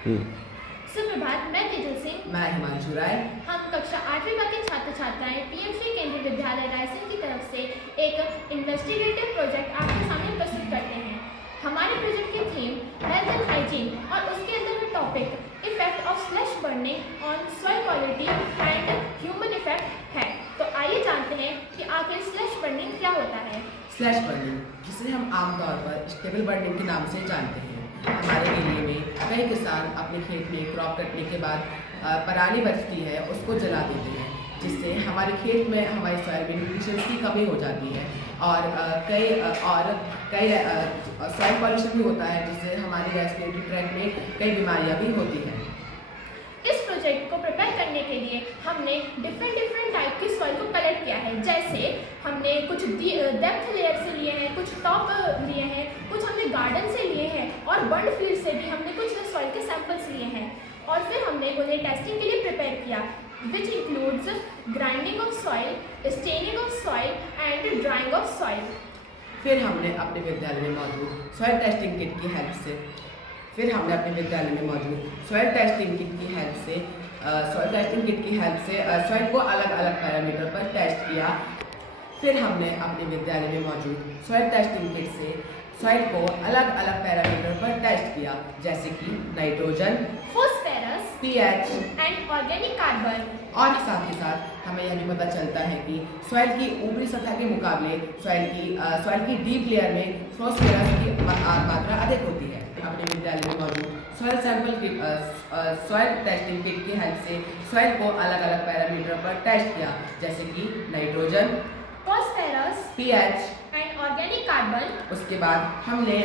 सुप्रभात, मैं तेजल सिंह। मैं हिमांशु राय। हम कक्षा 8वीं बार के छात्र छात्राएं पीएमसी केंद्रीय विद्यालय रायसेन की तरफ से एक इन्वेस्टिगेटिव प्रोजेक्ट आपके सामने प्रस्तुत करते हैं। हमारे प्रोजेक्ट की थीम हेल्थ एंड हाइजीन और उसके अंदर का topic effect of slash burning on soil quality and human effect है। तो आइए जानते हैं कि आखिर स्लश बर्निंग क्या होता है। स्लैश बर्निंग, जिसे हम आमतौर पर स्टेबल बर्निंग के नाम से जानते हैं। हमारे एरिया में कई किसान अपने खेत में क्रॉप कटने के बाद पराली बचती है उसको जला देते हैं, जिससे हमारे खेत में हमारी सॉइल में न्यूट्रिशंस की कमी हो जाती है और कई सॉइल पॉल्यूशन भी होता है, जिससे हमारी रेस्पिरेटरी ट्रैक्ट में कई बीमारियां भी होती हैं। इस प्रोजेक्ट को प्रिपेयर करने के लिए हमने डिफरेंट टाइप की सॉइल को कलेक्ट किया है। जैसे हमने कुछ डेप्थ लेयर से लिए हैं, कुछ टॉप लिए हैं, कुछ हमने गार्डन से लिए हैं और बर्ड फील्ड से भी हमने कुछ सॉइल के सैंपल्स लिए हैं और फिर हमने उन्हें टेस्टिंग के लिए प्रिपेयर किया, which includes grinding of soil, staining of soil and drying of soil. फिर हमने अपने विद्यालय में मौजूद सॉइल टेस्टिंग किट की हेल्प से सॉइल को अलग अलग पैरामीटर पर टेस्ट किया। फिर हमने अपने विद्यालय में मौजूद सॉइल टेस्टिंग किट से सॉइल को अलग अलग पैरामीटर पर टेस्ट किया, जैसे कि nitrogen, phosphorus, pH and organic carbon. और साथ ही साथ हमें यह भी पता चलता है कि सॉइल की ऊपरी सतह के मुकाबले सॉइल की डीप लेयर में फॉस्फोरस की मात्रा अधिक होती है। अपने विद्यालय में मौजूद सॉइल टेस्टिंग किट की हेल्प से सॉइल को अलग अलग पैरामीटर पर टेस्ट किया, जैसे कि nitrogen, phosphorus, pH and organic carbon. उसके बाद हमने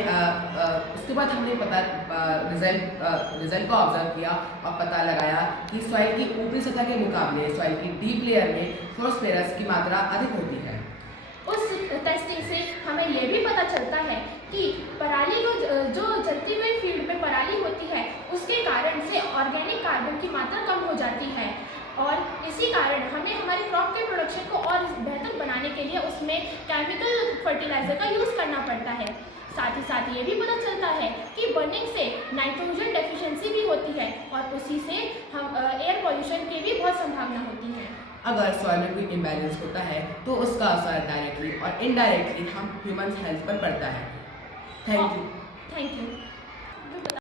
रिजल्ट को ऑब्जर्व किया और पता लगाया कि सॉइल की ऊपरी सतह के मुकाबले सॉइल की डीप लेयर में फॉस्फोरस की मात्रा अधिक होती है। उस टेस्टिंग से हमें यह भी पता चलता है कि पराली को जो जलती हुई फील्ड में पराली होती है उसके कारण से ऑर्गेनिक कार्बन की मात्रा कम हो जाती है और इसी कारण हमें हमारे क्रॉप के प्रोडक्शन को और बेहतर बनाने के लिए उसमें केमिकल फर्टिलाइज़र का यूज़ करना पड़ता है। साथ ही साथ ये भी पता चलता है कि बर्निंग से नाइट्रोजन डेफिशिएंसी भी होती है और उसी से हम एयर पॉल्यूशन की भी बहुत संभावना होती है। अगर सॉइल में कोई इम्बैलेंस होता है तो उसका असर डायरेक्टली और इनडायरेक्टली हम ह्यूमन हेल्थ पर पड़ता है। Thank you.